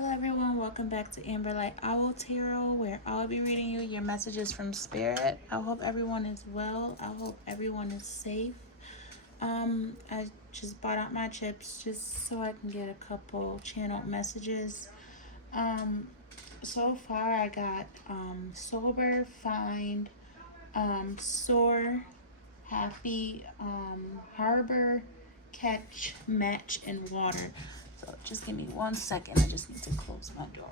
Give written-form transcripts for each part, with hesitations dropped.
Hello everyone, welcome back to Amber Light Owl Tarot, where I'll be reading you your messages from Spirit. I hope everyone is well. I hope everyone is safe. I just bought out my chips just so I can get a couple channeled messages. So far I got sober, find, soar, happy, harbor, catch, match, and water. So just give me 1 second. I just need to close my door.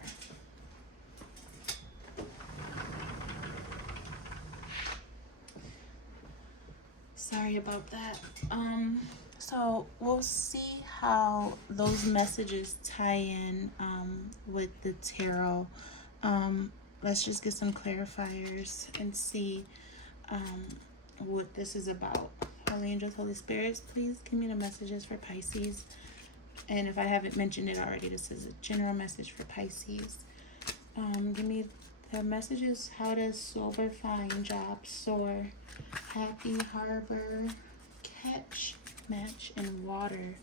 Sorry about that. So we'll see how those messages tie in with the tarot. Let's just get some clarifiers and see what this is about. Holy angels, Holy spirits, please give me the messages for Pisces. And if I haven't mentioned it already, this is a general message for Pisces. Give me the messages. How does sober, find, job, soar, happy, harbor, catch, match, and water?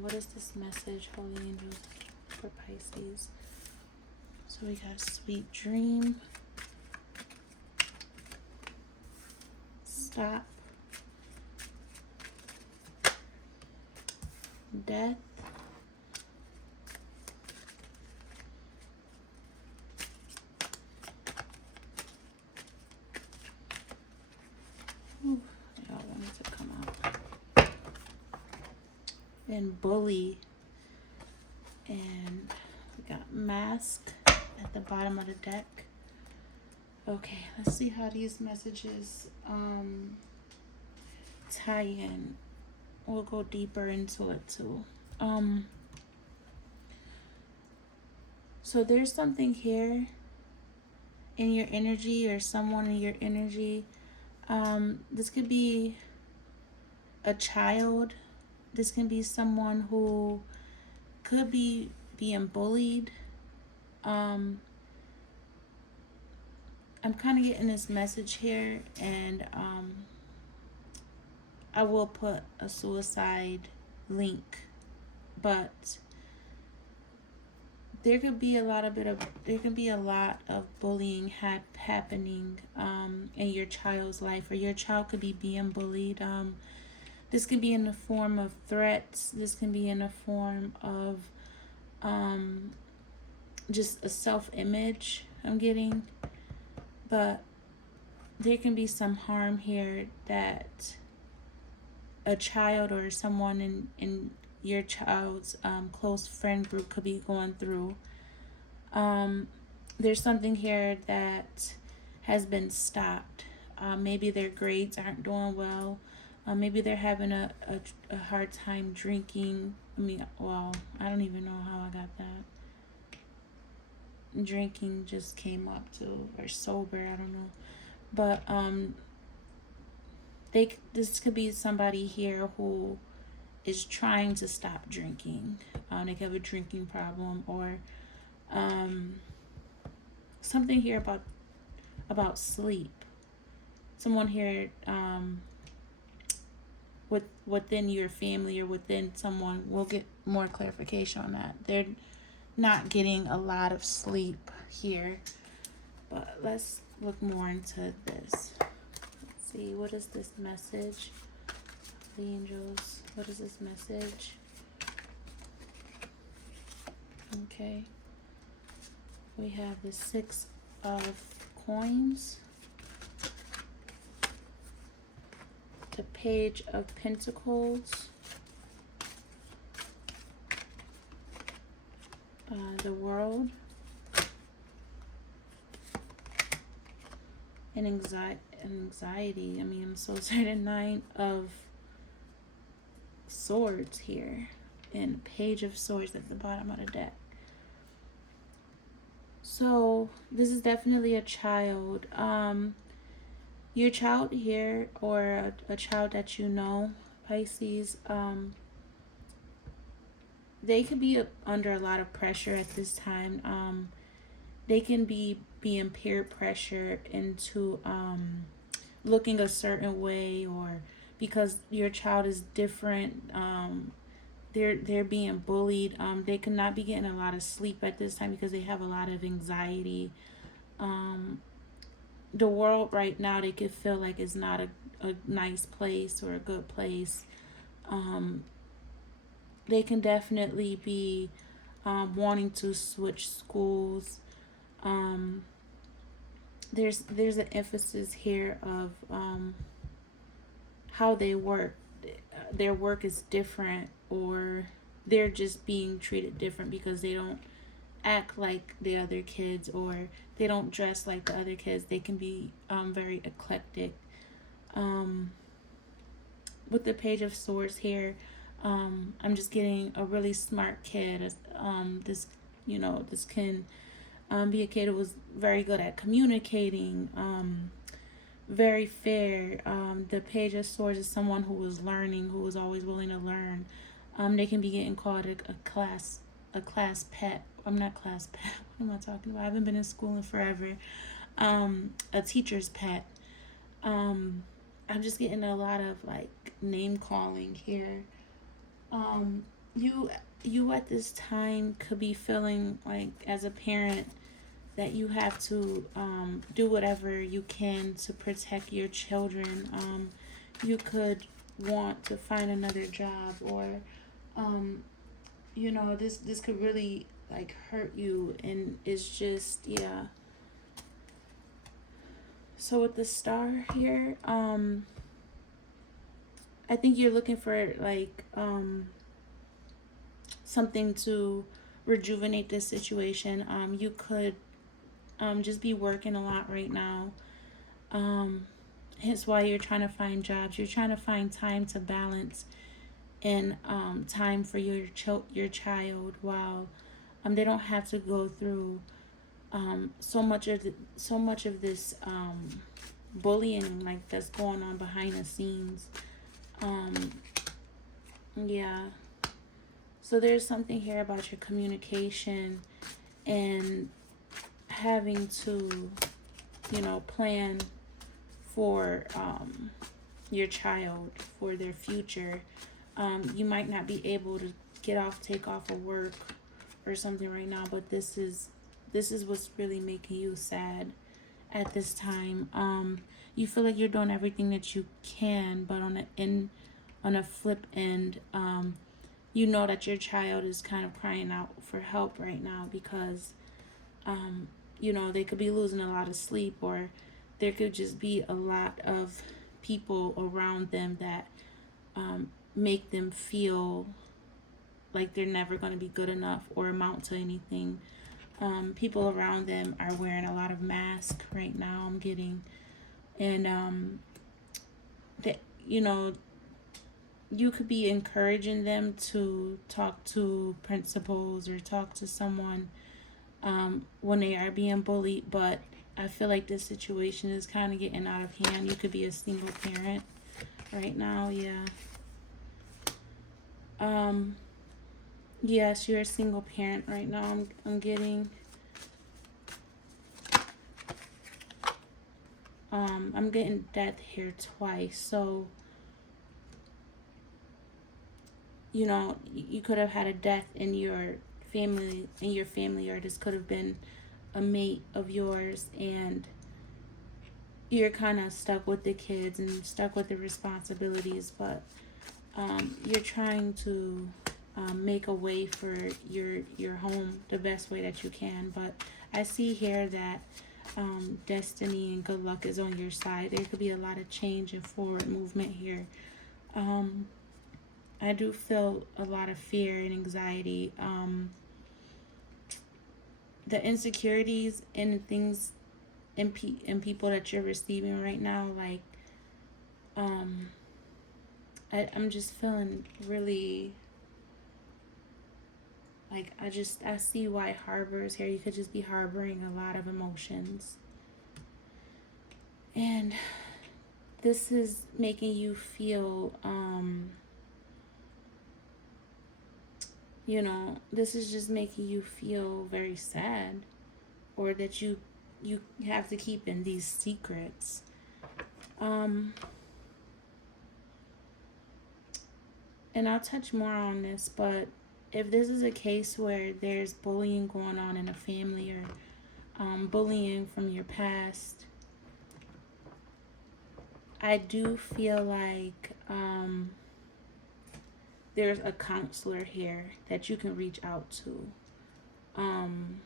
What is this message, Holy angels, for Pisces? So we got sweet dream, stop, death, y'all wanted to come out, and bully, and we got mask at the bottom of the deck. Okay, let's see how these messages tie in. We'll go deeper into it too. So there's something here in your energy, or someone in your energy. This could be a child. This can be someone who could be being bullied. I'm kind of getting this message here, and I will put a suicide link, but there could be a lot of bullying happening in your child's life, or your child could be being bullied. This could be in the form of threats. This can be in the form of just a self-image I'm getting, but there can be some harm here that a child or someone in your child's close friend group could be going through. There's something here that has been stopped. Maybe their grades aren't doing well. Maybe they're having a hard time drinking. I don't even know how I got that. Drinking just came up too, or sober, I don't know. But this could be somebody here who is trying to stop drinking. They have a drinking problem, or something here about sleep. Someone here within your family, or within someone, we'll get more clarification on that. They're not getting a lot of sleep here, but let's look more into this. Let's see, what is this message? The angels, what is this message? Okay, we have the 6 of coins, the Page of Pentacles, the World, and anxiety. I'm so sorry. 9 of Swords here, and Page of Swords at the bottom of the deck. So this is definitely a child. Your child here, or a child that you know, Pisces, they could be under a lot of pressure at this time. They can be being peer pressure into looking a certain way, or because your child is different, they're being bullied. They could not be getting a lot of sleep at this time because they have a lot of anxiety. Um, the world right now, they could feel like it's not a nice place or a good place. Um, they can definitely be wanting to switch schools. Um, there's an emphasis here of how they work. Their work is different, or they're just being treated different because they don't act like the other kids, or they don't dress like the other kids. They can be very eclectic. Um, with the Page of Swords here, I'm just getting a really smart kid. This, this can be a kid who was very good at communicating, very fair. The Page of Swords is someone who was learning, who was always willing to learn. They can be getting called a class pet. I'm not class pet. What am I talking about? I haven't been in school in forever. A teacher's pet. I'm just getting a lot of like name calling here. Um, you at this time could be feeling like, as a parent, that you have to do whatever you can to protect your children. You could want to find another job, or this could really like hurt you, and it's just, yeah. So with the Star here, I think you're looking for like something to rejuvenate this situation. You could just be working a lot right now. Hence why you're trying to find jobs. You're trying to find time to balance, and time for your child, while they don't have to go through so much of this bullying like that's going on behind the scenes. Yeah. So there's something here about your communication and having to, plan for your child, for their future. You might not be able to take off of work or something right now, but this is what's really making you sad at this time. You feel like you're doing everything that you can, but on a flip end, you know that your child is kind of crying out for help right now because they could be losing a lot of sleep, or there could just be a lot of people around them that make them feel like they're never going to be good enough or amount to anything. People around them are wearing a lot of masks right now, I'm getting. And, that, you could be encouraging them to talk to principals or talk to someone when they are being bullied, but I feel like this situation is kind of getting out of hand. You could be a single parent right now, yeah. Yes, you're a single parent right now, I'm getting. I'm getting death here twice, so you could have had a death in your family, or this could have been a mate of yours, and you're kind of stuck with the kids and stuck with the responsibilities, but you're trying to make a way for your home the best way that you can. But I see here that destiny and good luck is on your side. There could be a lot of change and forward movement here. I do feel a lot of fear and anxiety. The insecurities and things and people that you're receiving right now, like I'm just feeling really like I see why harbors here. You could just be harboring a lot of emotions, and this is making you feel this is just making you feel very sad, or that you have to keep in these secrets. and I'll touch more on this, but if this is a case where there's bullying going on in a family, or bullying from your past, I do feel like there's a counselor here that you can reach out to. Man,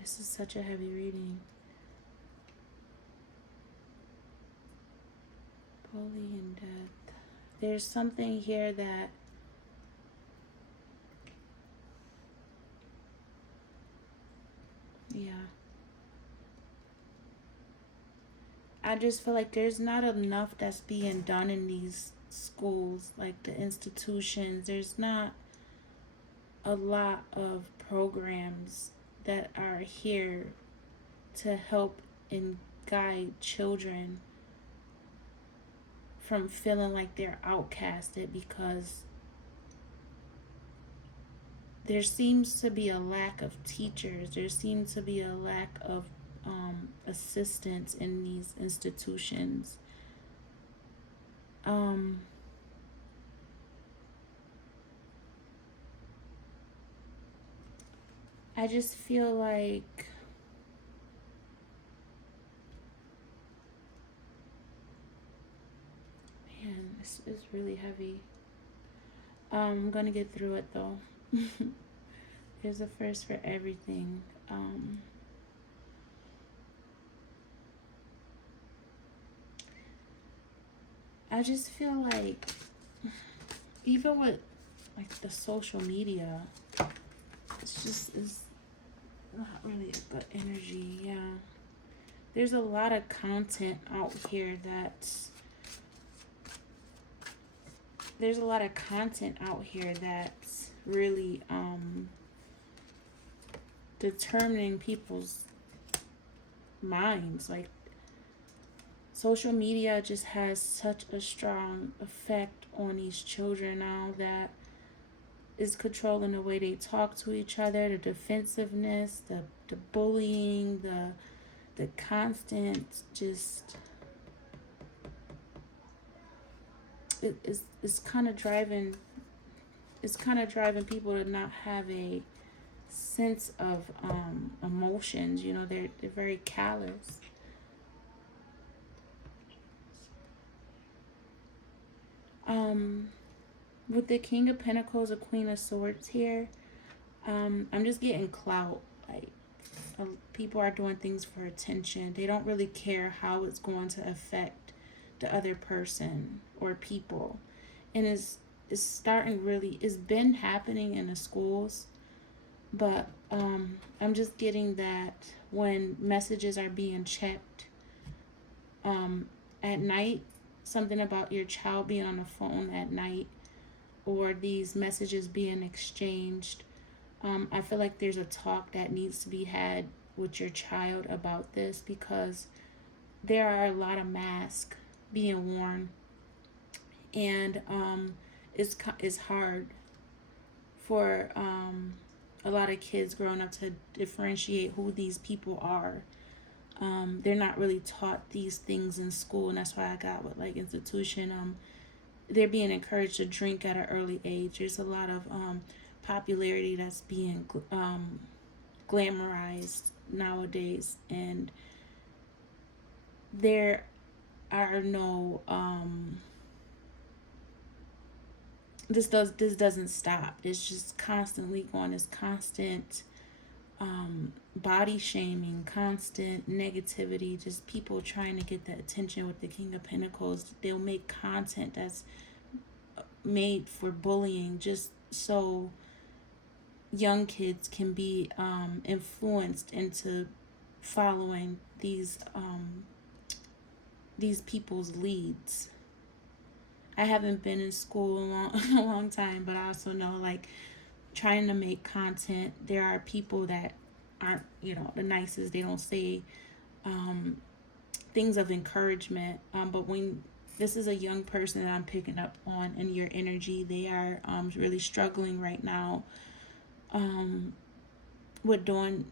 this is such a heavy reading. Bullying, death. There's something here that I just feel like there's not enough that's being done in these schools, like the institutions. There's not a lot of programs that are here to help and guide children from feeling like they're outcasted, because there seems to be a lack of teachers. There seems to be a lack of assistance in these institutions. I just feel like man, this is really heavy. I'm gonna get through it though. There's a first for everything. I just feel like even with like the social media, it's not really a good energy. Yeah, there's a lot of content out here that's really determining people's minds. Like, social media just has such a strong effect on these children now that is controlling the way they talk to each other, the defensiveness, the bullying, the constant just it's kind of driving people to not have a sense of emotions. You know, they're very callous. With the King of Pentacles, a Queen of Swords here, I'm just getting clout. Like, people are doing things for attention. They don't really care how it's going to affect the other person or people. And it's been happening in the schools, but I'm just getting that when messages are being checked at night, something about your child being on the phone at night, or these messages being exchanged, I feel like there's a talk that needs to be had with your child about this, because there are a lot of masks being worn, and it's hard for a lot of kids growing up to differentiate who these people are. They're not really taught these things in school, and that's why I got with like institution. They're being encouraged to drink at an early age. There's a lot of popularity that's being glamorized nowadays, and there are no this doesn't stop. It's just constantly going. It's constant body shaming, constant negativity, just people trying to get the attention. With the King of Pentacles, they'll make content that's made for bullying, just so young kids can be influenced into following these people's leads. I haven't been in school a long time, but I also know, like, trying to make content, there are people that aren't, the nicest. They don't say things of encouragement, but when this is a young person that I'm picking up on in your energy, they are really struggling right now with going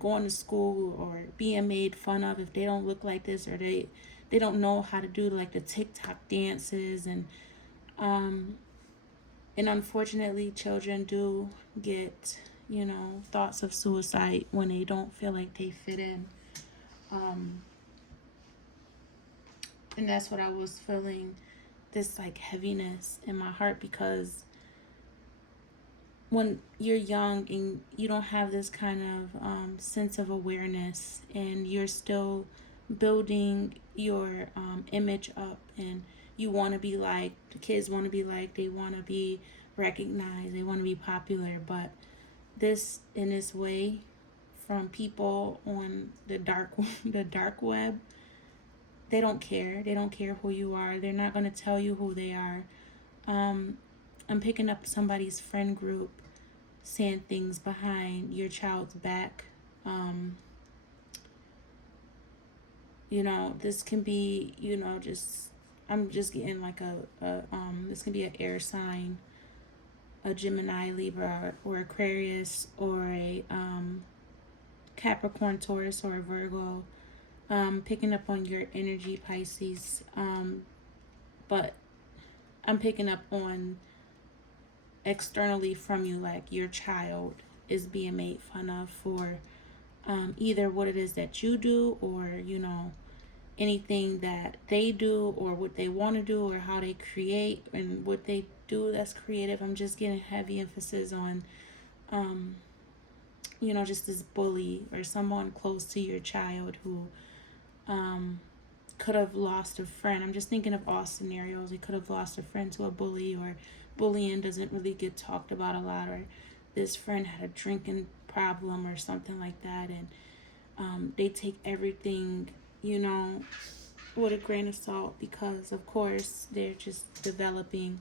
to school, or being made fun of if they don't look like this, or they they don't know how to do like the TikTok dances, and unfortunately children do get, you know, thoughts of suicide when they don't feel like they fit in. And that's what I was feeling, this like heaviness in my heart, because when you're young and you don't have this kind of sense of awareness, and you're still building your image up, and you want to be like, the kids want to be like, they want to be recognized, they want to be popular, but this, in this way, from people on the dark the dark web, they don't care. They don't care who you are. They're not going to tell you who they are. I'm picking up somebody's friend group saying things behind your child's back. You know, this can be, you know, just, I'm just getting like this can be an air sign, a Gemini, Libra, or Aquarius, or a Capricorn, Taurus, or a Virgo. Picking up on your energy, Pisces. But I'm picking up on externally from you, like your child is being made fun of for either what it is that you do, or, you know, anything that they do, or what they want to do, or how they create and what they do that's creative. I'm just getting heavy emphasis on you know, just this bully or someone close to your child who could have lost a friend. I'm just thinking of all scenarios. They could have lost a friend to a bully, or bullying doesn't really get talked about a lot, or this friend had a drinking problem or something like that, and they take everything, you know, with a grain of salt, because of course they're just developing.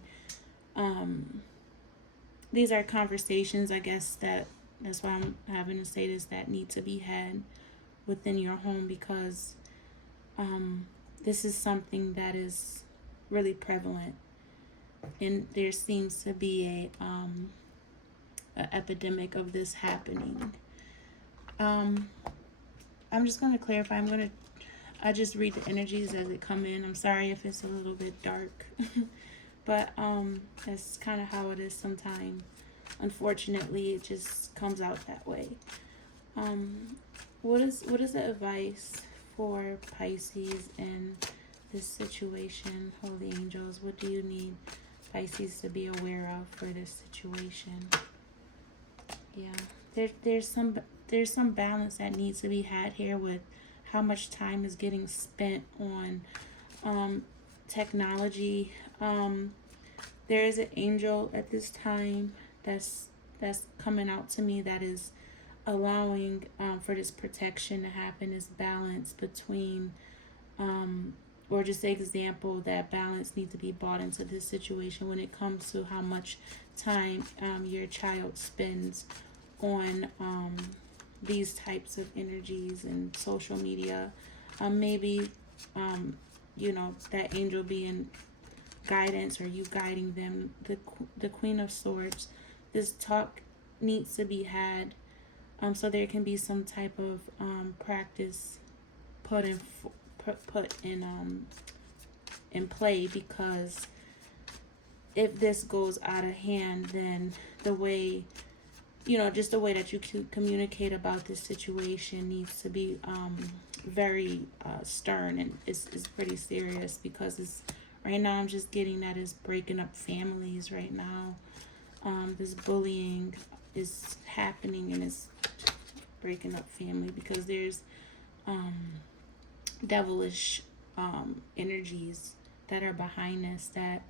These are conversations, I guess, that's why I'm having to say this, that need to be had within your home, because this is something that is really prevalent, and there seems to be a epidemic of this happening. I'm just going to clarify. I just read the energies as they come in. I'm sorry if it's a little bit dark, but that's kind of how it is sometimes. Unfortunately, it just comes out that way. What is the advice for Pisces in this situation? Holy angels, what do you need Pisces to be aware of for this situation? Yeah, there's some balance that needs to be had here with how much time is getting spent on technology. There is an angel at this time that's coming out to me, that is allowing for this protection to happen, this balance between or just the example that balance needs to be brought into this situation when it comes to how much time your child spends on these types of energies and social media. Maybe you know, that angel being guidance, or you guiding them. The Queen of Swords, this talk needs to be had, so there can be some type of practice put in play, because if this goes out of hand, then the way, you know, just the way that you communicate about this situation needs to be very stern, and it's pretty serious, because it's right now, I'm just getting that it's breaking up families right now. This bullying is happening, and it's breaking up family, because there's devilish energies that are behind this, that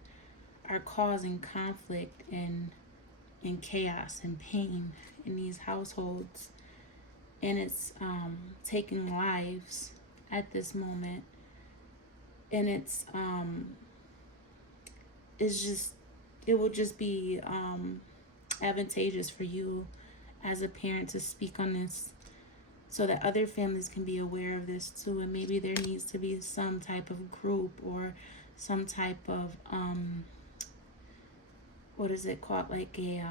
are causing conflict and chaos and pain in these households, and it's taking lives at this moment, and it will just be advantageous for you as a parent to speak on this, so that other families can be aware of this too. And maybe there needs to be some type of group, or some type of what is it called, like a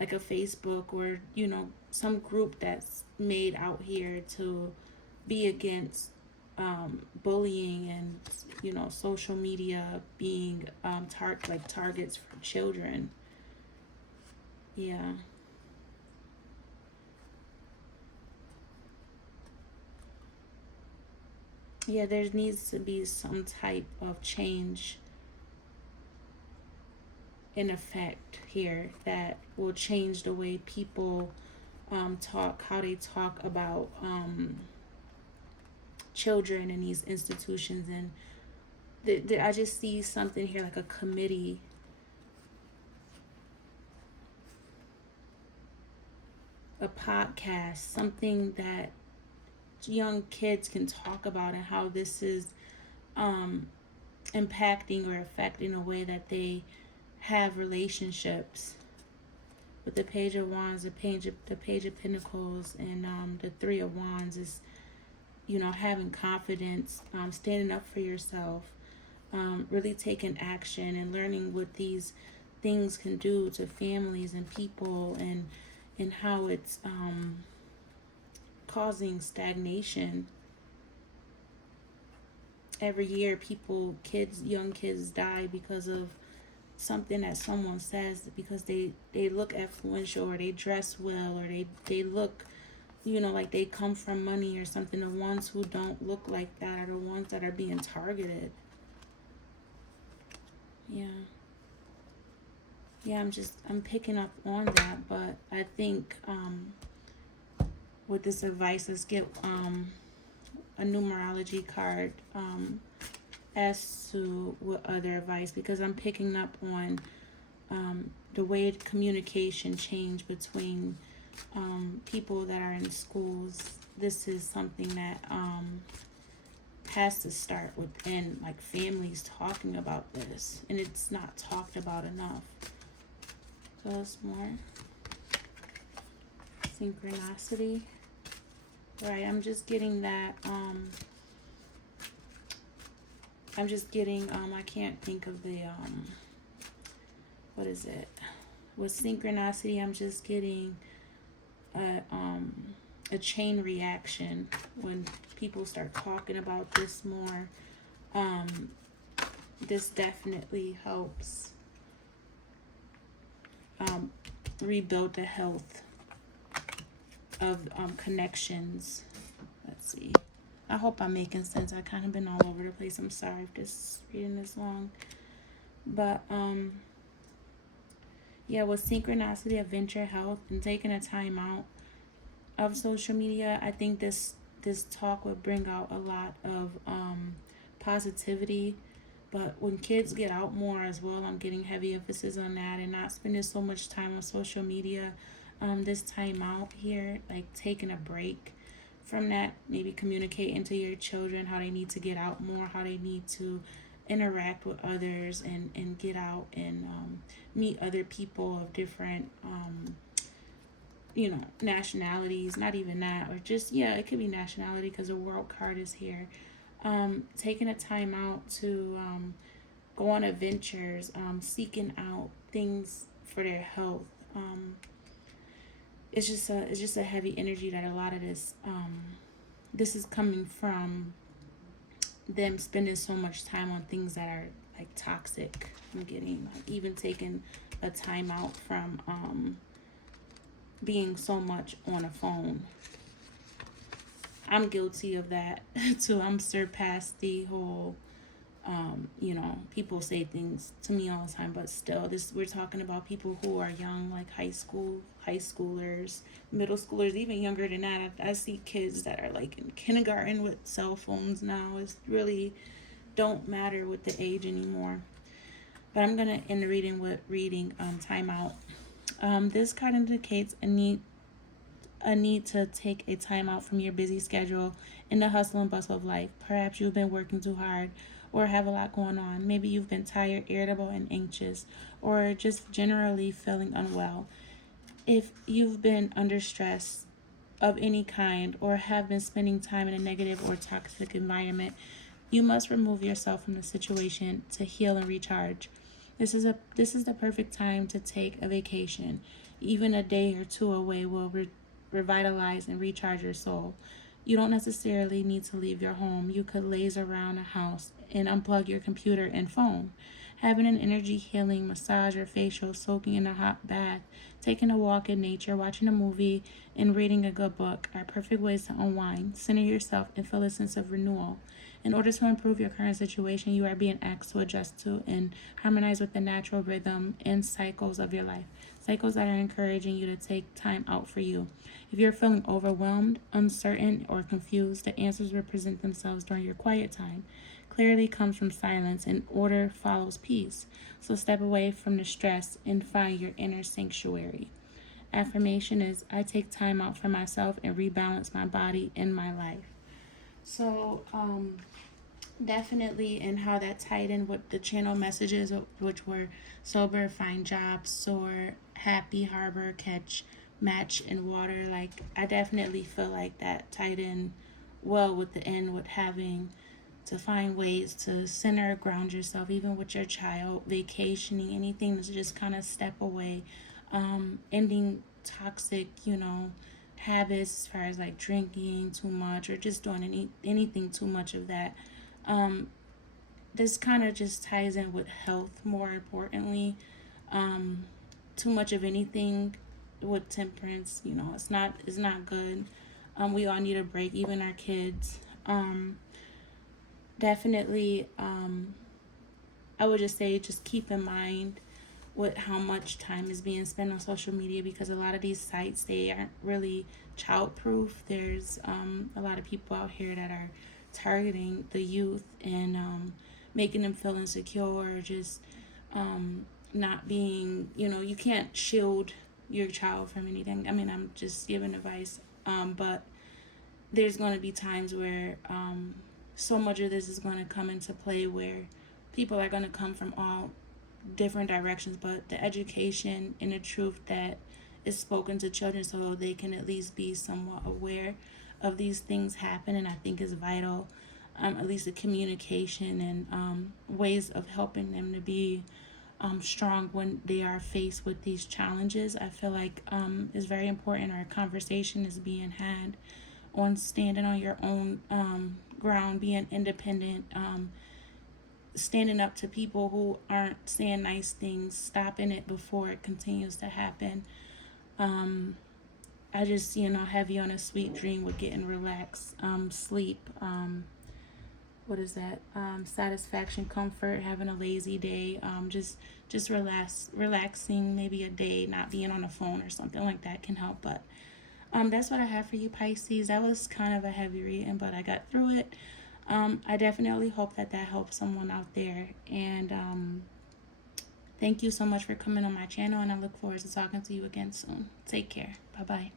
Facebook, or, you know, some group that's made out here to be against bullying and, you know, social media being targets for children. Yeah. Yeah, there needs to be some type of change in effect here that will change the way people talk, how they talk about children in these institutions. And I just see something here like a committee, a podcast, something that young kids can talk about, and how this is impacting or affecting the way that they have relationships. With the Page of Wands, the Page of Pentacles, and the Three of Wands is, you know, having confidence, standing up for yourself, really taking action and learning what these things can do to families and people, and how it's causing stagnation. Every year, young kids die because of something that someone says, because they look influential, or they dress well, or they look, you know, like they come from money or something. The ones who don't look like that are the ones that are being targeted. Yeah, I'm picking up on that. But I think with this advice, let's get a numerology card as to what other advice, because I'm picking up on the way communication change between people that are in schools. This is something that has to start within, like, families talking about this, and it's not talked about enough. So it's more synchronicity, right? I'm just getting that I can't think of the what is it? With synchronicity, I'm just getting a chain reaction when people start talking about this more. This definitely helps rebuild the health of connections. Let's see. I hope I'm making sense. I kind of been all over the place. I'm sorry if this reading is long. But yeah, with synchronicity, adventure, health, and taking a time out of social media, I think this talk would bring out a lot of positivity. But when kids get out more as well, I'm getting heavy emphasis on that, and not spending so much time on social media. This time out here, like taking a break from that, maybe communicating to your children how they need to get out more, how they need to interact with others, and get out and meet other people of different nationalities. Not even that, or just, yeah, it could be nationality, because the world card is here. Taking a time out to go on adventures, seeking out things for their health. It's just a heavy energy that a lot of this is coming from them spending so much time on things that are like toxic. I'm getting, like, even taking a time out from being so much on a phone. I'm guilty of that too. I'm surpassed the whole people say things to me all the time, but still, we're talking about people who are young, like high schoolers, middle schoolers, even younger than that. I see kids that are like in kindergarten with cell phones now. It's really don't matter with the age anymore. But I'm gonna end the reading with time out. This card indicates a need to take a time out from your busy schedule in the hustle and bustle of life. Perhaps you've been working too hard, or have a lot going on. Maybe you've been tired, irritable, and anxious, or just generally feeling unwell. If you've been under stress of any kind, or have been spending time in a negative or toxic environment, you must remove yourself from the situation to heal and recharge. This is the perfect time to take a vacation. Even a day or two away will revitalize and recharge your soul. You don't necessarily need to leave your home. You could laze around a house and unplug your computer and phone. Having an energy healing massage or facial, soaking in a hot bath, taking a walk in nature, watching a movie, and reading a good book are perfect ways to unwind, center yourself, and feel a sense of renewal. In order to improve your current situation, you are being asked to adjust to and harmonize with the natural rhythm and cycles of your life. Cycles that are encouraging you to take time out for you. If you're feeling overwhelmed, uncertain, or confused, the answers will present themselves during your quiet time. Clarity comes from silence, and order follows peace. So step away from the stress and find your inner sanctuary. Affirmation is, I take time out for myself and rebalance my body and my life. So, definitely, and how that tied in with the channel messages, which were sober, find jobs, soar, happy, harbor, catch, match, and water. Like, I definitely feel like that tied in well with the end, with having to find ways to center, ground yourself, even with your child, vacationing, anything to just kind of step away, ending toxic, habits as far as like drinking too much or just doing anything too much of that. Um, this kind of just ties in with health more importantly. Too much of anything with temperance, it's not good. We all need a break, even our kids. Definitely, I would just say just keep in mind with how much time is being spent on social media, because a lot of these sites, they aren't really child proof. There's a lot of people out here that are targeting the youth and making them feel insecure, or just not being, you can't shield your child from anything. I mean, I'm just giving advice, but there's going to be times where so much of this is going to come into play, where people are going to come from all different directions, but the education and the truth that is spoken to children, so they can at least be somewhat aware of these things happening, I think is vital. At least the communication and ways of helping them to be strong when they are faced with these challenges, I feel like is very important. Our conversation is being had on standing on your own ground, being independent, standing up to people who aren't saying nice things, stopping it before it continues to happen. I just, have you on a sweet dream with getting relaxed, sleep, what is that? Satisfaction, comfort, having a lazy day, just relaxing, maybe a day, not being on the phone or something like that can help. But that's what I have for you, Pisces. That was kind of a heavy reading, but I got through it. I definitely hope that helps someone out there. And thank you so much for coming on my channel, and I look forward to talking to you again soon. Take care. Bye-bye.